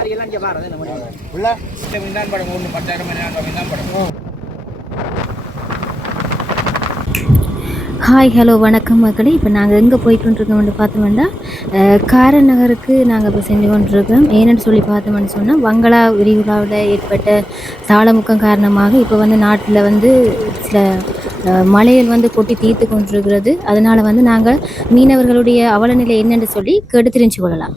வியாபாரி எல்லாம் இங்கே பாருங்க உள்ள மீன் படம் 10,000 மீன் படம். ஹாய் ஹலோ வணக்கம் மக்களே. இப்போ நாங்கள் எங்கே போய்கொண்டிருக்கோம்னு பார்த்தோம்னா காரன் நகருக்கு நாங்கள் இப்போ சென்று கொண்டிருக்கோம். ஏன்னு சொல்லி பார்த்தோம்னு சொன்னால் வங்களா விரிகுடாவில் ஏற்பட்ட தாளமுக்கம் காரணமாக இப்போ வந்து நாட்டில் வந்து சில மலைகள் வந்து கொட்டி தீர்த்து கொண்டிருக்கிறது. அதனால் வந்து நாங்கள் மீனவர்களுடைய அவலநிலை என்னென்னு சொல்லி கேட்டு தெரிஞ்சு கொள்ளலாம்.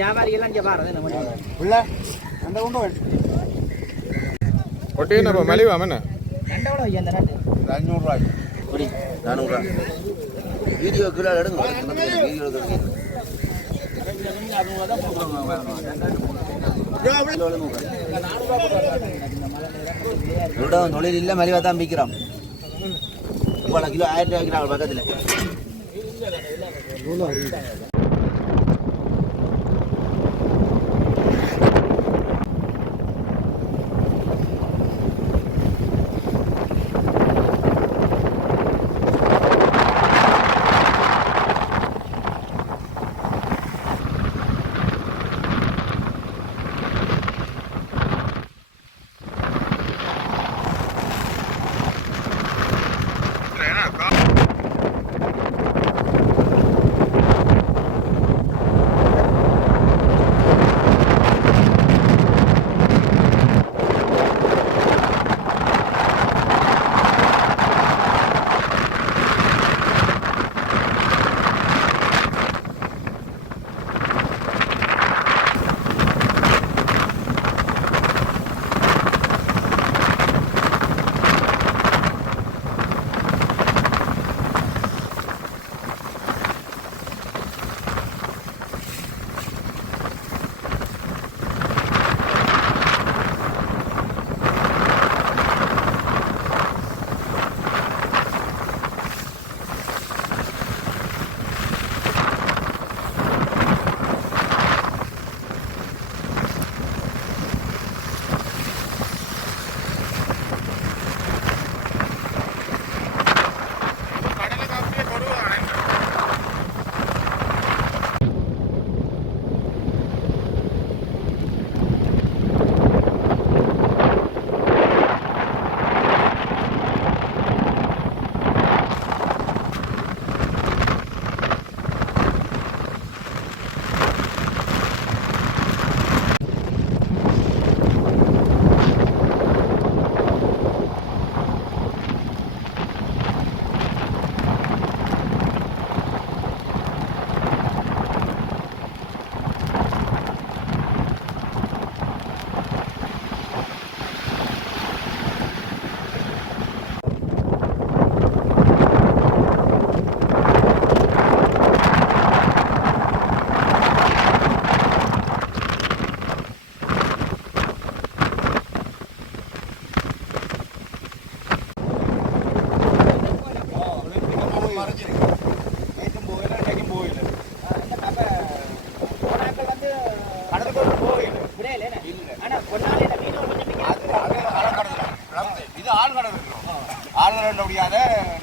வியாபாரி எல்லாம் இங்கே பாருங்க மலிவா என்ன 500 ரூபாய் 400 ரூபாய் வீடியோ கிலோ எடுங்க தொழில் மலிவா தான் விற்கிறோம். கிலோ 1000 ரூபாய்க்கு நாங்கள் பக்கத்தில்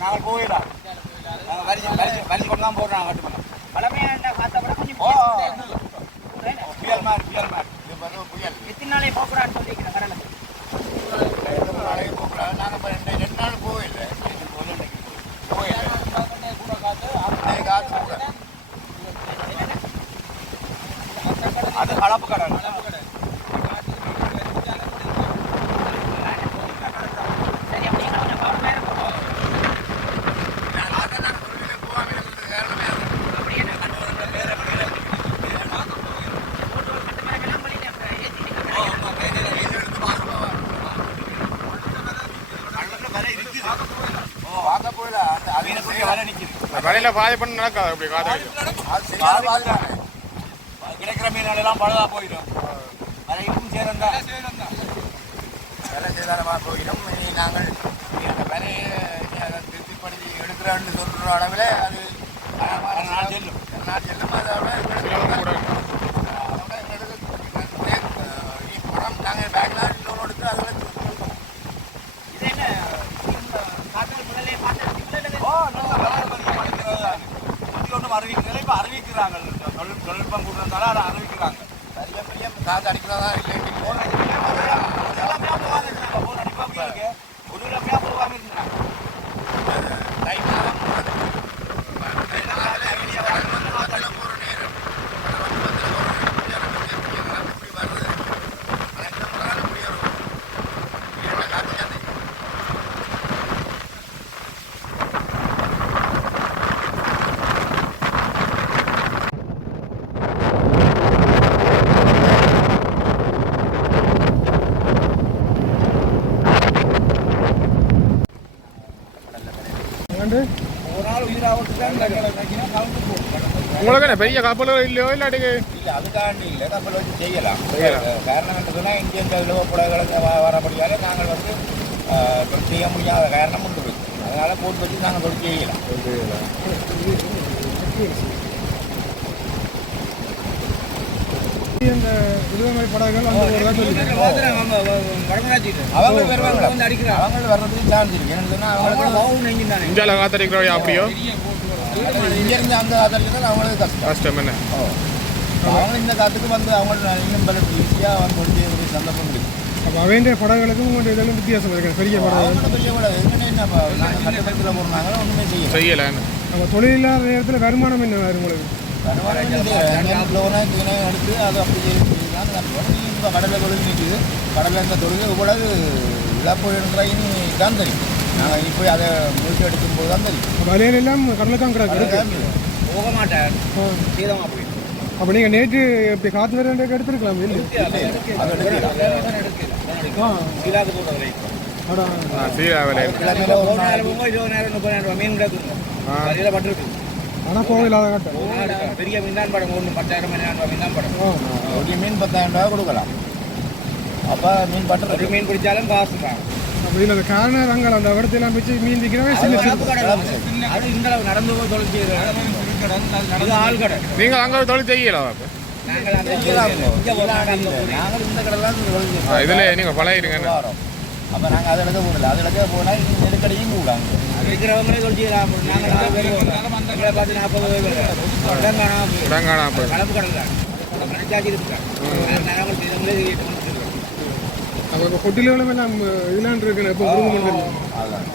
நாங்கள் போயிடலாம் வரி கொண்டு தான் போடுறாங்க கட்டுமணம் பழமையான பார்த்தா கொஞ்சம் புயல் மாதிரி புயல் எத்தனை நாளே போக்குறான்னு சொல்லிக்கிறேன் கடலுக்கு எத்தனை நாளைக்கு போக்குறாங்க. நாங்கள் இப்போ 2 நாள் போயில்லை காற்று அது கலப்பு கடை வலையில பாதை பண்ண நடக்காது அப்படி கிடைக்கிற மீனெல்லாம் பழுதா போயிடும். வரைக்கும் சேரந்தா வேலை சேதாரமாக போயிடும். நாங்கள் அந்த வேலையை திருப்திப்படுத்தி எடுக்கிறோன்னு சொல்கிற அளவில் அது நாள் செல்லும் அதோட பணம் நாங்கள் பேங்க்ல லோன் எடுத்து தொழில்நுட்பம் கொண்டு வந்தாலும் அதை அறிவிக்கிறாங்க. சரியா பெரிய காசு அடிக்கிறதா இல்லை உங்களுக்கு என்ன பெரிய கப்பல் இல்லையோ இல்லாட்டி இல்லை அதுக்காண்டி இல்லை கப்பல் வச்சு செய்யலாம். காரணம் என்று சொன்னால் இந்தியன் உலகப்புலகளுக்கு வரப்படியால் நாங்கள் வந்து செய்ய முடியாத காரணம் உண்டு. அதனால் போட்டு வச்சு நாங்கள் தொழில் செய்யலாம். இந்த விடுதலை படகுகள் அவங்க வர்றதுக்கு சான்ஸ் இருக்கு. என்னன்னு சொன்னால் அவங்களுக்கு இந்தியாவில் காத்தடிக்கிறோம் அப்படியோ இங்கிருந்து அந்த காத்தடிக்கிறது அவங்களுக்கு கஷ்டம் என்ன அவங்க இந்த காத்துக்கு வந்து அவங்க இன்னும் பல ஈஸியாக வந்து தொழில் செய்யக்கூடிய சந்தர்ப்பம் இருக்குது. அப்போ அவன் படகுகளுக்கும் உங்கள்கிட்ட இதெல்லாம் வித்தியாசம் இருக்கு. பெரிய படகு பெரிய படகு என்ன நாங்கள் கட்டத்தில் போடுறாங்களோ ஒன்றுமே செய்யலாம். நம்ம தொழில் இல்லாத நேரத்தில் வருமானம் என்ன வரும் உங்களுக்கு? லோனை எடுத்து அதை அப்படி செய்யலாம். இப்போ கடலில் தொழில் நிற்குது. கடலில் இந்த தொழில் இவ்வளவு இழப்பு என்றைன்னு தான் தெரியும். நாங்கள் இப்போ அதை முழுக்க எடுக்கும்போது தான் தெரியும். வலையில எல்லாம் கடலுக்கு தான் கிடக்கு போக மாட்டேன் சீதம் அப்படி. அப்போ நீங்கள் நேற்று இப்படி காற்று வர எடுத்துருக்கலாம் இல்லை? மீன் கிடக்கு பட்டு ஆனால் கோவிலாத காட்ட பெரிய மீன் தான் படம் 10,000 மீன் தான் படம். ஒரு மீன் 10,000 ரூபா கொடுக்கலாம். அப்போ மீன் பட்டு ஒரு மீன் பிடிச்சாலும் காசு தான். அப்போ இதில் அந்த காரணம் நாங்கள் அந்த இடத்துல வச்சு மீன் திக்கிறவே சின்ன அது இந்த அளவு நடந்து போய் தொழில் செய்யறது ஆள் கடை. நீங்கள் அங்கே தொழில் செய்யலாம். நாங்கள் இந்த கடை தான் தொழில் செய்யலாம். இதில் நீங்கள் பழகிடுங்க. அப்போ நாங்கள் அதில் போகல. அதில் போனால் நெருக்கடியும் கூடாங்க. இருக்கிறவங்களே தொழில் செய்யலாம். நாங்கள் 40 கலப்பு கடல் தான் மனச்சாட்சி இருக்காங்க. நாங்கள் செய்தவங்களே அப்போ கொட்டிலும் எல்லாம் இதெல்லாம் இருக்குன்னு இப்போ அதான்